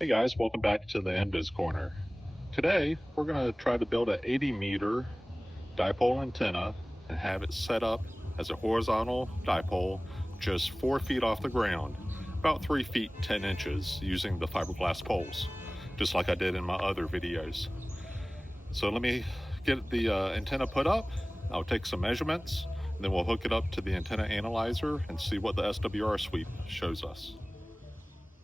Hey guys, welcome back to the NVIS Corner. Today we're going to try to build an 80-meter dipole antenna and have it set up as a horizontal dipole just 4 feet off the ground, about 3 feet 10 inches using the fiberglass poles, just like I did in my other videos. So let me get the antenna put up. I'll take some measurements, and then we'll hook it up to the antenna analyzer and see what the SWR sweep shows us.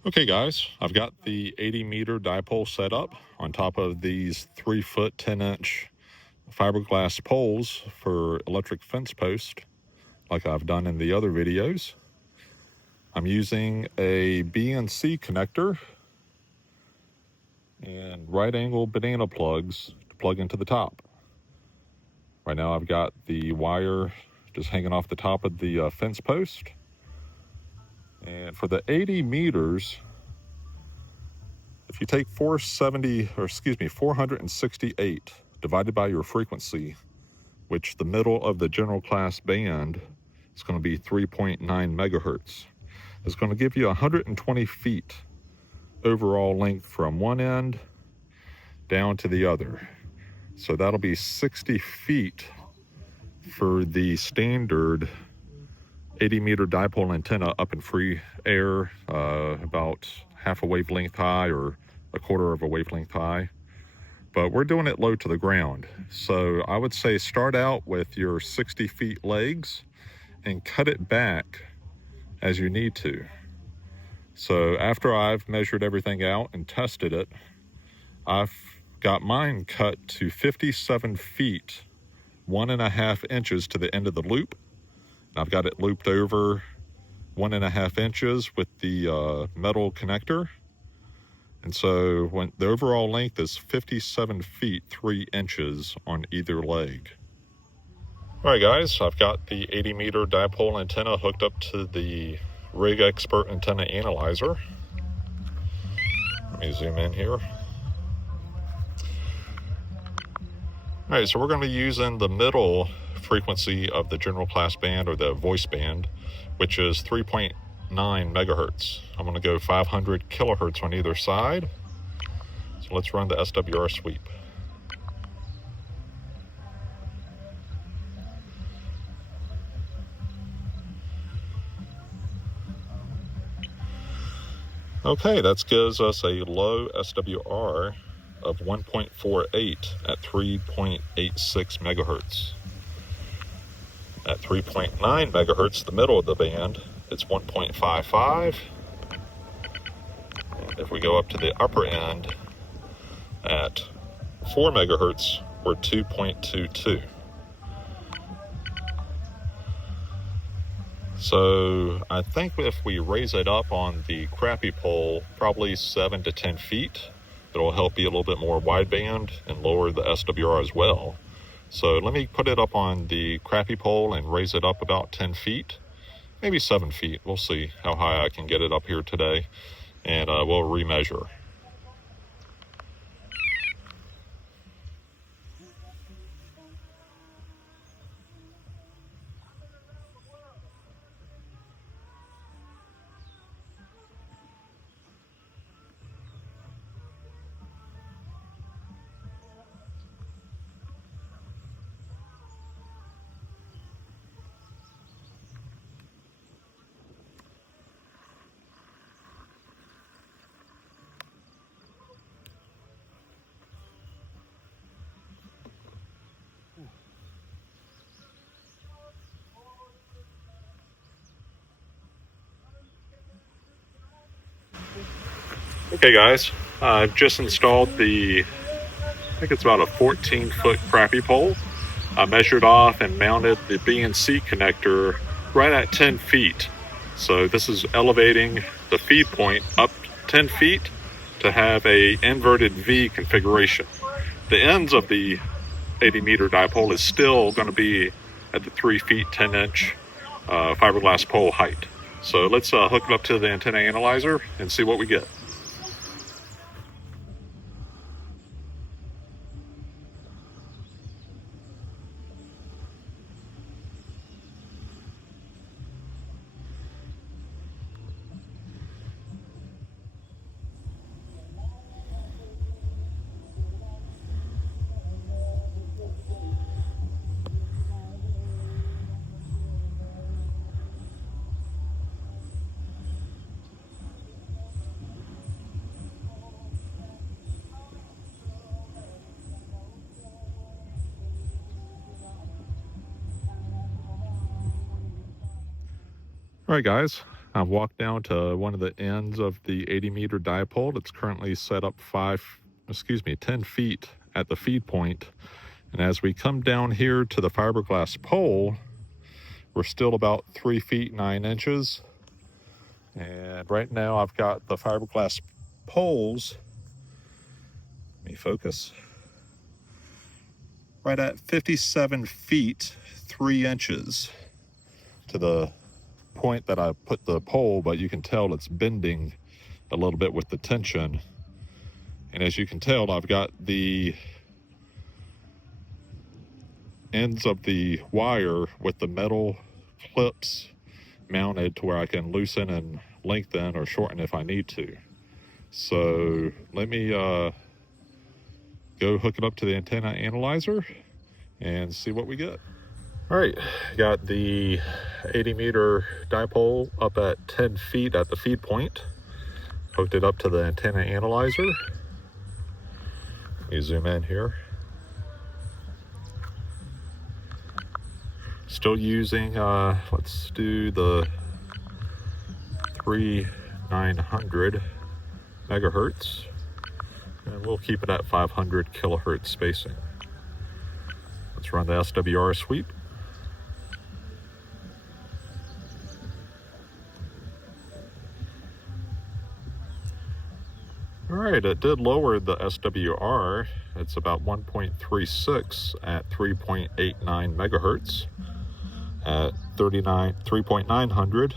Okay guys, I've got the 80-meter dipole set up on top of these 3-foot 10-inch fiberglass poles for electric fence post, like I've done in the other videos. I'm using a BNC connector and right angle banana plugs to plug into the top. Right now I've got the wire just hanging off the top of the fence post. And for the 80 meters, if you take 468 divided by your frequency, which the middle of the general class band is going to be 3.9 megahertz, it's going to give you 120 feet overall length from one end down to the other. So that'll be 60 feet for the standard 80-meter dipole antenna up in free air, about half a wavelength high or a quarter of a wavelength high. But we're doing it low to the ground. So I would say start out with your 60 feet legs and cut it back as you need to. So after I've measured everything out and tested it, I've got mine cut to 57 feet, 1.5 inches to the end of the loop. I've got it looped over 1.5 inches with the metal connector. And so when the overall length is 57 feet, 3 inches on either leg. All right, guys, I've got the 80-meter dipole antenna hooked up to the RigExpert Antenna Analyzer. Let me zoom in here. All right, so we're going to be using the middle frequency of the general class band, or the voice band, which is 3.9 megahertz. I'm going to go 500 kilohertz on either side. So let's run the SWR sweep. Okay, that gives us a low SWR of 1.48 at 3.86 megahertz. At 3.9 megahertz, the middle of the band, it's 1.55. And if we go up to the upper end at 4 megahertz, we're 2.22. So I think if we raise it up on the crappy pole, probably 7 to 10 feet, it'll help be a little bit more wideband and lower the SWR as well. So let me put it up on the crappy pole and raise it up about 10 feet, maybe 7 feet. We'll see how high I can get it up here today, and we'll remeasure. Okay guys, I've just installed I think it's about a 14-foot crappy pole. I measured off and mounted the BNC connector right at 10 feet. So this is elevating the feed point up 10 feet to have a inverted V configuration. The ends of the 80-meter dipole is still going to be at the 3 feet 10-inch fiberglass pole height. So let's hook it up to the antenna analyzer and see what we get. All right, guys, I've walked down to one of the ends of the 80-meter dipole. It's currently set up 10 feet at the feed point. And as we come down here to the fiberglass pole, we're still about 3 feet 9 inches. And right now I've got the fiberglass poles, let me focus, right at 57 feet 3 inches to the point that I put the pole, but you can tell it's bending a little bit with the tension. And as you can tell, I've got the ends of the wire with the metal clips mounted to where I can loosen and lengthen or shorten if I need to. So let me go hook it up to the antenna analyzer and see what we get. All right, got the 80-meter dipole up at 10 feet at the feed point. Hooked it up to the antenna analyzer. Let me zoom in here. Still using, let's do the 3900 megahertz. And we'll keep it at 500 kilohertz spacing. Let's run the SWR sweep. All right, it did lower the SWR. It's about 1.36 at 3.89 megahertz. At 3900,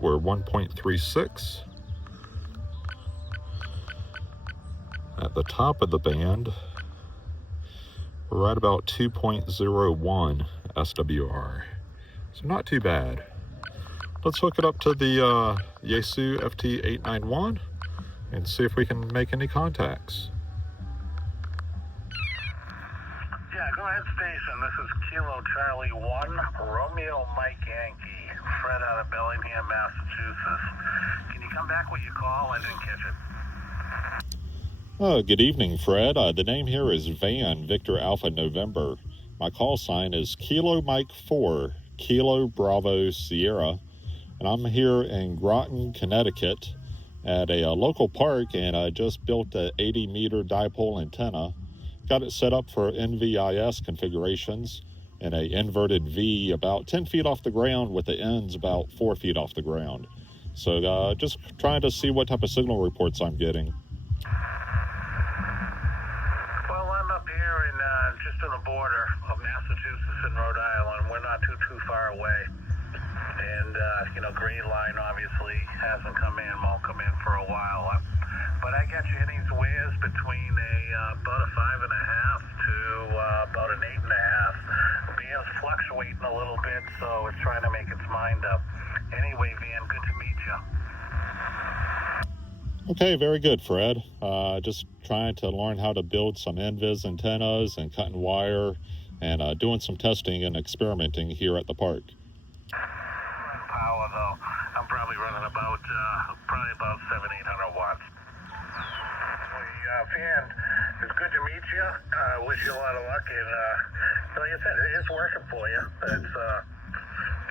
we're 1.36. At the top of the band, we're right about 2.01 SWR. So not too bad. Let's hook it up to the Yaesu FT891 and see if we can make any contacts. Yeah, go ahead, station. This is Kilo Charlie 1, Romeo Mike Yankee, Fred out of Bellingham, Massachusetts. Can you come back with your call? I didn't catch it. Good evening, Fred. The name here is Van, Victor Alpha November. My call sign is Kilo Mike 4, Kilo Bravo Sierra, and I'm here in Groton, Connecticut at a local park, and I just built a 80-meter dipole antenna. Got it set up for NVIS configurations in a inverted V about 10 feet off the ground with the ends about 4 feet off the ground. So just trying to see what type of signal reports I'm getting. Well, I'm up here in just on the border of Massachusetts and Rhode Island. We're not too far away. And, green line obviously hasn't come in, won't come in for a while. But I got you anywhere between about a 5.5 to about an 8.5. Van's fluctuating a little bit, so it's trying to make its mind up. Anyway, Van, good to meet you. Okay, very good, Fred. Just trying to learn how to build some NVIS antennas and cutting wire and doing some testing and experimenting here at the park. Power, though, I'm probably running about 700-800 watts. Van, it's good to meet you. Wish you a lot of luck, and like I said, it's working for you. It's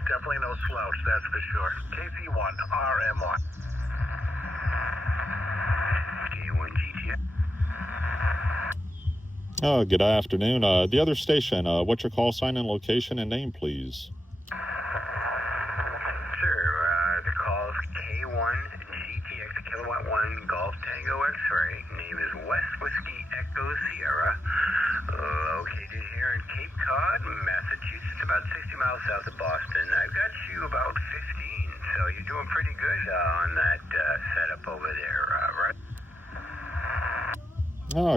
definitely no slouch, that's for sure. KC1, RM1. K1 GTA. Good afternoon. The other station, what's your call sign and location and name, please? Golf Tango X-Ray. Name is West Whiskey Echo Sierra. Located here in Cape Cod, Massachusetts, about 60 miles south of Boston. I've got you about 15, so you're doing pretty good on that setup over there, right?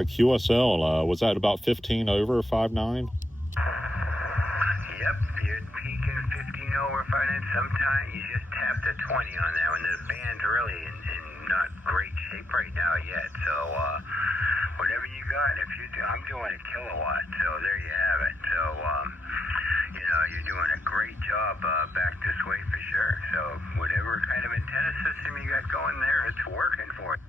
QSL, was that about 15 over 5.9? Yep, you're peaking 15 over 5.9. Sometimes you just tap to 20 on that one. The band's really in not great shape right now yet, so whatever you got, I'm doing a kilowatt, so there you have it. So you're doing a great job back this way for sure. So whatever kind of antenna system you got going there, it's working for you.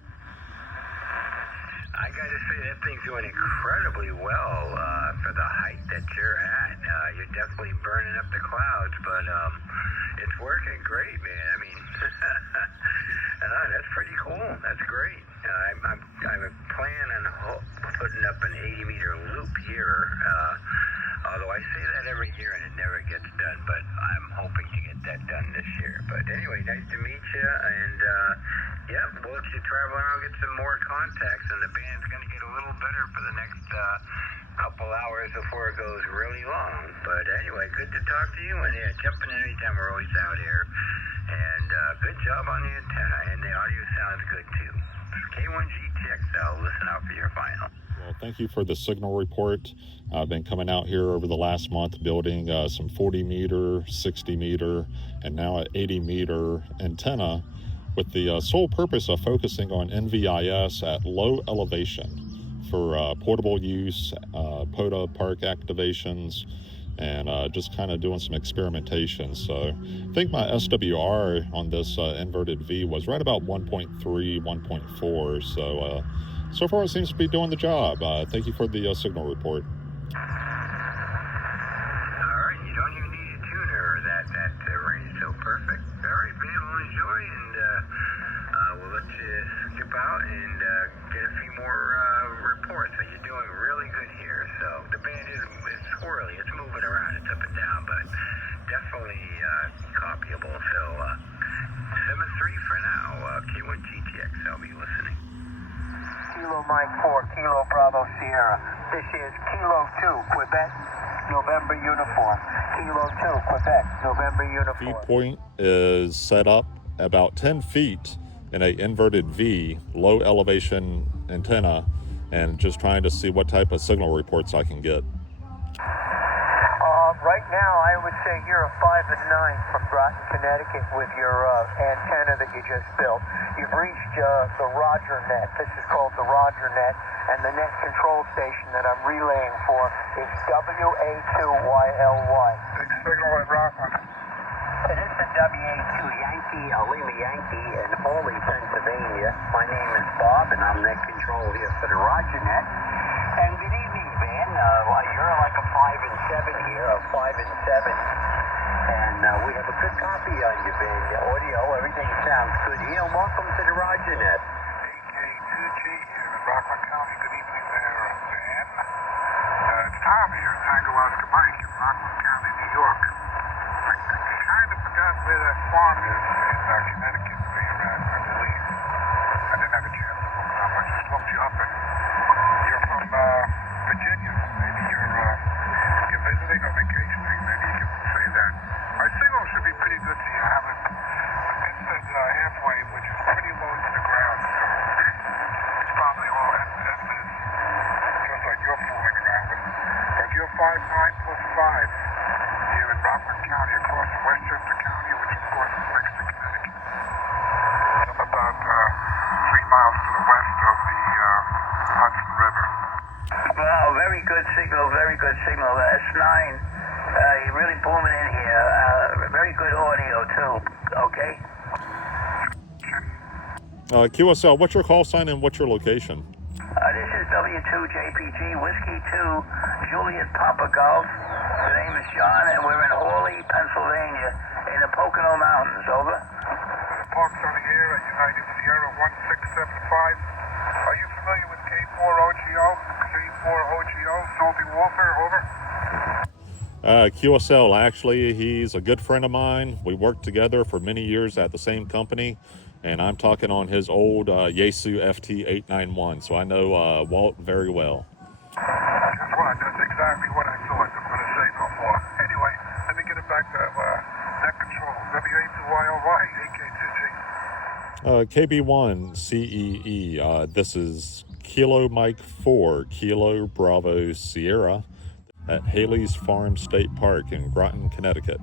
I gotta say that thing's doing incredibly well for the height that you're at. You're definitely burning up the clouds, but It's working great, man. I mean, that's pretty cool. That's great. I'm planning on putting up an 80-meter loop here. Although I say that every year and it never gets done, but I'm hoping to get that done this year. But anyway, nice to meet you, and yeah, we'll let you travel around, get some more contacts, and the band's going to get a little better for the next couple hours before it goes really long. But anyway, good to talk to you, and yeah, jump in anytime. We're always out here. And good job on the antenna, and the audio sounds good too. K1GTXL, listen out for your final. Well, thank you for the signal report. I've been coming out here over the last month building some 40 meter, 60 meter, and now an 80 meter antenna with the sole purpose of focusing on NVIS at low elevation for portable use, POTA park activations, and just kind of doing some experimentation. So I think my SWR on this inverted V was right about 1.3, 1.4. So far it seems to be doing the job. Thank you for the signal report. All right, you don't even need a tuner. That range so perfect. All right, man, we'll enjoy, and we'll let you skip out and get a few more reports. So you're doing really good here. So the band is swirly. It's moving around. It's up and down, but definitely copyable. So 7-3 for now. K1GTX, I'll be listening. Kilo Mike 4, Kilo Bravo Sierra. This is Kilo 2, Quebec, November uniform. Kilo 2, Quebec, November uniform. Feed point is set up about 10 feet in a inverted V, low elevation antenna, and just trying to see what type of signal reports I can get. Right now, I would say you're a 5 and 9 from Groton, Connecticut with your antenna that you just built. You've reached the Roger net. This is called the Roger net, and the net control station that I'm relaying for is WA2YLY. Big signal at Rockland. It is the WA2 Yankee, Lima Yankee in Foley, Pennsylvania. My name is Bob, and I'm net control here for the Roger net. And good evening, Ben. You're like a 5 and 7 here, a 5 and 7. And we have a good copy on you, Ben. Your audio, everything sounds good here. Welcome to the Roger net. AK2G here in Rockland County. Good evening there, Ben. It's Tom here, Tango Oscar Mike in Rockland County, New York. I kind of forgot where that farm is in Connecticut where you're at, I believe. I didn't have a chance to look it up. I just looked you up, and you're from Virginia. Maybe you're visiting or vacationing. Maybe you can say that. My signal should be pretty good to you. I have it instead halfway, which is pretty low to the ground. So it's probably all NVIS, just like you're fooling around with. But you're 5'9" plus 5 here in Rockland County, across Westchester County, which of course is next to Connecticut. I'm about 3 miles to the west of the Hudson River. Wow, very good signal, very good signal. S9, you're really booming in here. Very good audio, too. Okay? QSL, what's your call sign and what's your location? This is W2JPG, Whiskey 2, Juliet Papa Golf. The name is John, and we're in Hawley, Pennsylvania, in the Pocono Mountains. Over. Parks on the air at United Sierra 1675. Are you familiar with K4OGO? K4OGO, Salty Warfare, over. QSL, actually, he's a good friend of mine. We worked together for many years at the same company, and I'm talking on his old Yaesu FT891, so I know Walt very well. Guess what? That's exactly what I thought. I'm going to say no more. Anyway, let me get it back to net control. WA2YLY, AK2G. KB1 CEE, this is Kilo Mike 4, Kilo Bravo Sierra at Haley's Farm State Park in Groton, Connecticut.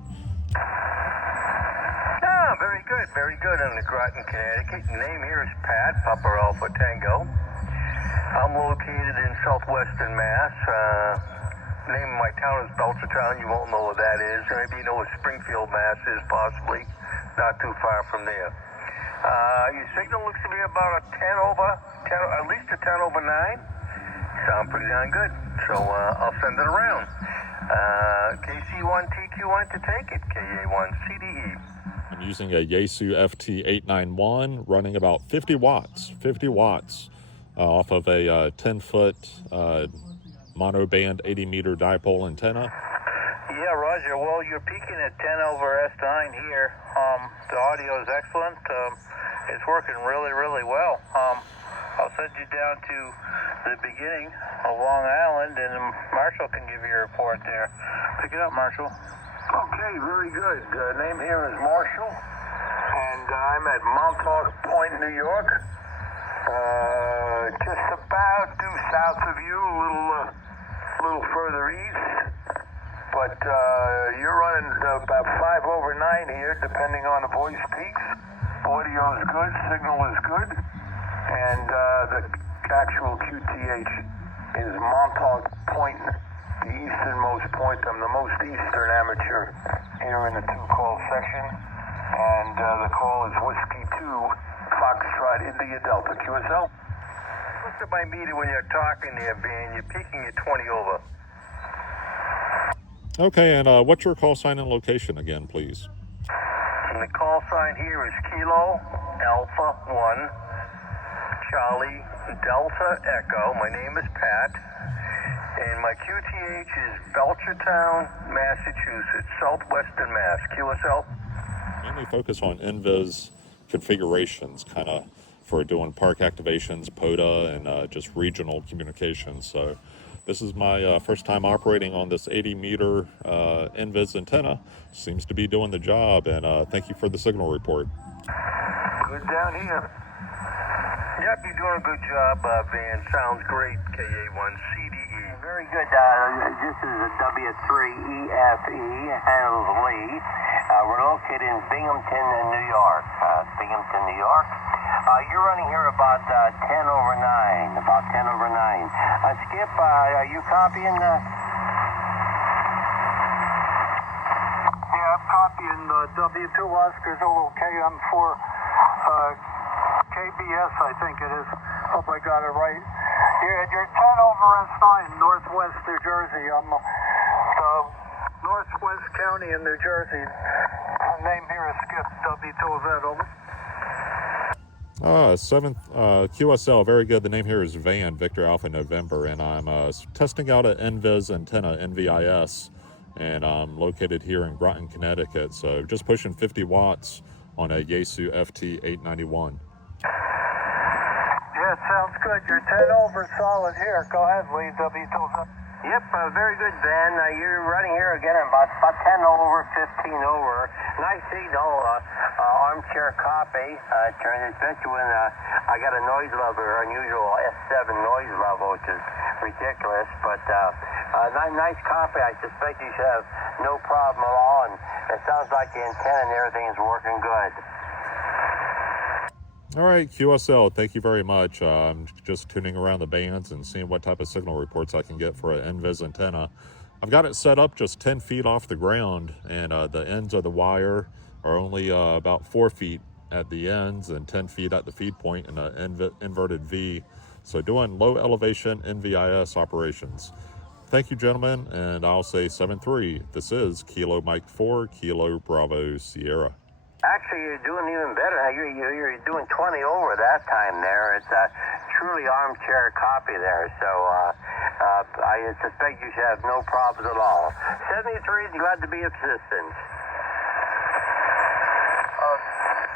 Very good on the Groton, Connecticut. The name here is Pat, Papa Alpha Tango. I'm located in southwestern Mass. The name of my town is Belchertown. You won't know what that is. Maybe you know what Springfield, Mass is, possibly. Not too far from there. Your signal looks to be about a 10 over, at least a 10 over 9. Sound pretty darn good. So I'll send it around. KC1TQ you want to take it, KA1CDE. I'm using a Yaesu FT891 running about 50 watts off of a 10-foot monoband 80-meter dipole antenna. Yeah, Roger. Well, you're peaking at 10 over S9 here. The audio is excellent. It's working really, really well. I'll send you down to the beginning of Long Island, and Marshall can give you a report there. Pick it up, Marshall. Okay, very good. Name here is Marshall, and I'm at Montauk Point, New York. Just about due south of you, a little further east. But you're running about 5 over 9 here, depending on the voice peaks. Audio is good, signal is good, and the actual QTH is Montauk Point, the easternmost point. I'm the most eastern amateur here in the 2-call section, and the call is Whiskey 2, Foxtrot, India Delta, QSL. Look at my meter when you're talking there, Van. You're peaking at 20 over. Okay, and what's your call sign and location again, please? And the call sign here is Kilo Alpha 1 Charlie Delta Echo. My name is Pat, and my QTH is Belchertown, Massachusetts, southwestern Mass. QSL. Mainly focus on NVIS configurations, kind of for doing park activations, POTA, and just regional communications. So this is my first time operating on this 80-meter NVIS antenna. Seems to be doing the job, and thank you for the signal report. Good down here. Yep, you're doing a good job, Van. Sounds great, KA1CDE. Very good. This is a W3EFE, handles Lee. We're located in Binghamton, New York. Binghamton, New York. You're running here about 10 over 9. About 10 over 9. Skip, are you copying? Yeah, I'm copying W2 Oscar Zulu KM4 KBS, I think it is. Hope I got it right. You're 10 over S9, Northwest New Jersey. I'm Northwest County in New Jersey. Name here is Skip, W2Z, over. 7th QSL, very good. The name here is Van, Victor Alpha November, and I'm testing out an NVIS antenna, NVIS, and I'm located here in Groton, Connecticut. So just pushing 50 watts on a Yaesu FT891. Yeah, it sounds good. You're 10 over solid here. Go ahead, Lee, W2Z. Yep, very good, Van. You're running here again about 10 over, 15 over. Nice signal, armchair copy. Especially when I got a noise level, unusual S7 noise level, which is ridiculous. But nice copy. I suspect you should have no problem at all. And it sounds like the antenna and everything is working good. All right, QSL, thank you very much. I'm just tuning around the bands and seeing what type of signal reports I can get for an NVIS antenna. I've got it set up just 10 feet off the ground, and the ends of the wire are only about 4 feet at the ends and 10 feet at the feed point in an inverted V. So doing low elevation NVIS operations. Thank you, gentlemen, and I'll say 7-3. This is Kilo Mike 4, Kilo Bravo Sierra. Actually, you're doing even better. You're doing 20 over that time there. It's a truly armchair copy there. So I suspect you should have no problems at all. 73 is glad to be of assistance.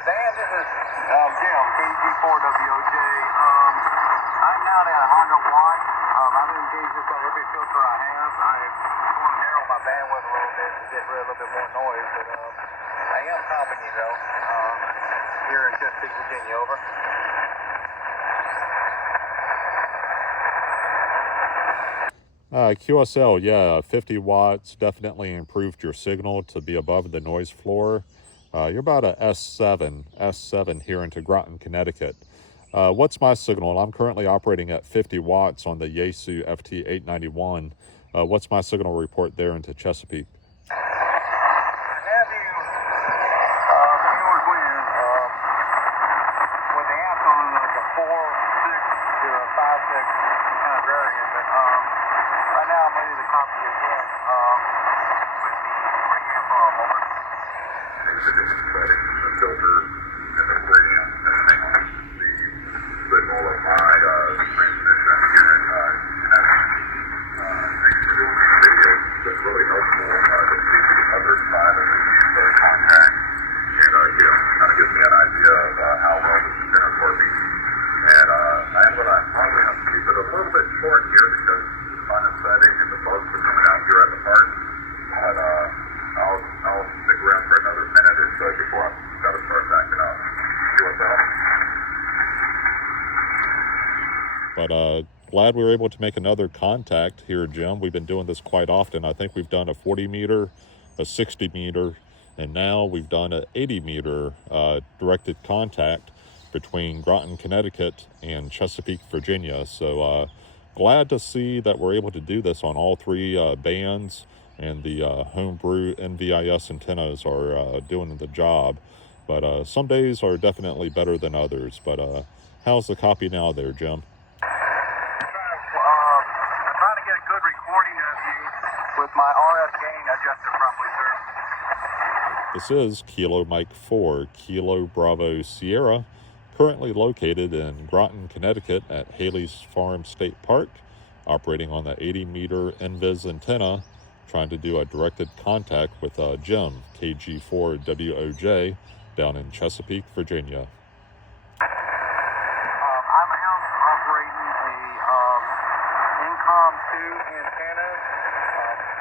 Dan, this is Jim, KG4WOJ. I'm out at 100 watts. I've engaged this on every filter I have. I want to narrow my bandwidth a little bit to get rid of a little bit more noise, but I am copying you though. Here in Chesapeake, Virginia, over. QSL, yeah, 50 watts definitely improved your signal to be above the noise floor. You're about a S7 here into Groton, Connecticut. What's my signal? I'm currently operating at 50 watts on the Yaesu FT891. What's my signal report there into Chesapeake? Right now I'm ready to copy again with the different settings, the filter, and the gradient, and the signal of my transmission here in thanks for doing these videos. It's been really helpful to see the other side of the contact, and kind of gives me an idea of how well this antenna is working. And I am going to probably have to keep it a little bit short here because the sun is setting and the bugs are coming out here at the park. But I'll stick around for another minute or so before I've got to start backing up. See what's up. But glad we were able to make another contact here, Jim. We've been doing this quite often. I think we've done a 40 meter, a 60 meter, and now we've done an 80 meter directed contact between Groton, Connecticut and Chesapeake, Virginia. So glad to see that we're able to do this on all three bands, and the homebrew NVIS antennas are doing the job. But some days are definitely better than others. But how's the copy now there, Jim? I'm trying to get a good recording of you with my RF gain adjusted properly, sir. This is Kilo Mike 4, Kilo Bravo Sierra, currently located in Groton, Connecticut at Haley's Farm State Park, operating on the 80 meter NVIS antenna, trying to do a directed contact with Jim, KG4WOJ, down in Chesapeake, Virginia. I'm operating a Incom 2 antenna,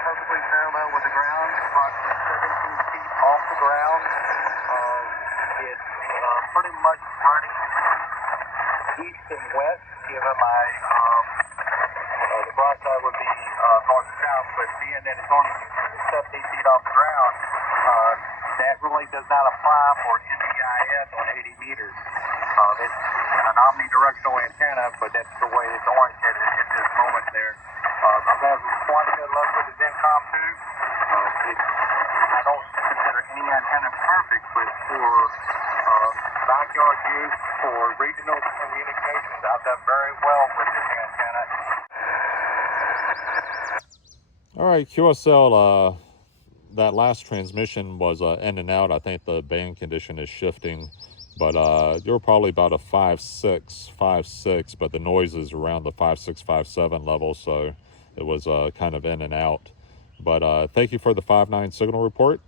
perfectly parallel with the ground, approximately 17 feet off the ground. It's pretty much running east and west, given my the broadside would be north and south, but being that it's only 17 feet off the ground, that really does not apply for NVIS on 80 meters. It's an omnidirectional antenna, but that's the way it's oriented at this moment there. I'm having quite a good luck with the Incom 2. I don't consider any antenna perfect, but for backyard use, for regional communications, I've done very well with this antenna. All right, QSL, that last transmission was in and out. I think the band condition is shifting, but you're probably about a 5.6, but the noise is around the 5.6, 5.7 level, so it was kind of in and out. But thank you for the 5.9 signal report,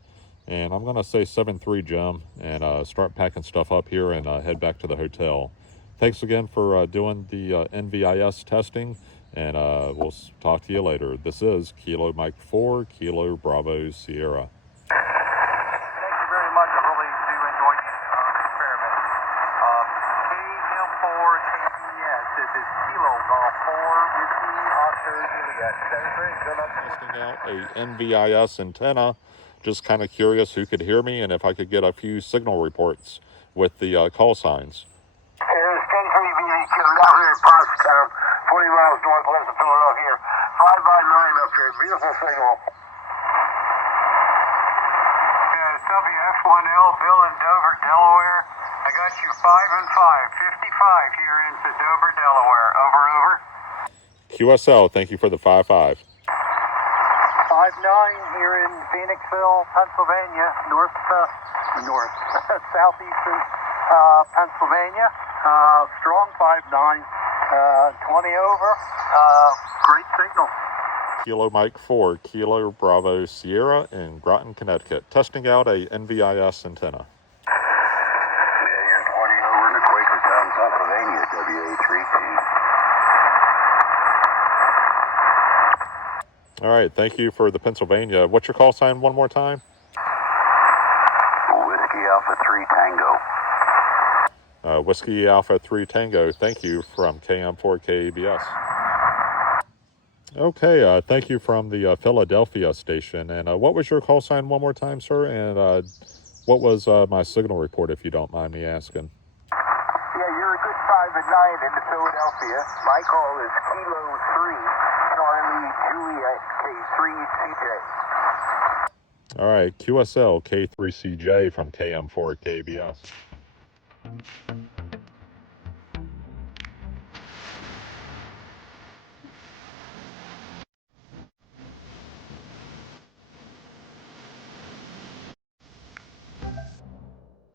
and I'm going to say 7.3, Jim, and start packing stuff up here and head back to the hotel. Thanks again for doing the NVIS testing, and we'll talk to you later. This is Kilo Mike 4, Kilo Bravo Sierra. Thank you very much. I really do enjoy these experiments. KM4 KPS. This is Kilo Golf 4 Whiskey Oscar Juliet. Good luck. Testing out a NVIS antenna. Just kind of curious who could hear me and if I could get a few signal reports with the call signs. Here's K3VHQ out here at Pottstown, 40 miles northwest of Philadelphia. 5x9 up here. Beautiful signal. Yeah, it's WF1L, Bill in Dover, Delaware. I got you 5 and 5, 55 here into Dover, Delaware. Over, over. QSL, thank you for the 5.5. 5-9 here in Phoenixville, Pennsylvania, southeastern Pennsylvania. Strong 5-9, 20 over. Great signal. Kilo Mike 4, Kilo Bravo Sierra in Groton, Connecticut, testing out a NVIS antenna. Yeah, you're 20 over in Quakertown, Pennsylvania, WA3T. All right, thank you for the Pennsylvania. What's your call sign one more time? Whiskey Alpha 3 Tango. Whiskey Alpha 3 Tango, thank you from KM4KBS. Okay, thank you from the Philadelphia station. And what was your call sign one more time, sir? And what was my signal report, if you don't mind me asking? Yeah, you're a good 5 and 9 into Philadelphia. My call is Kilo 3, Charlie Juliet K3CJ. All right, QSL K3CJ from KM4KBS.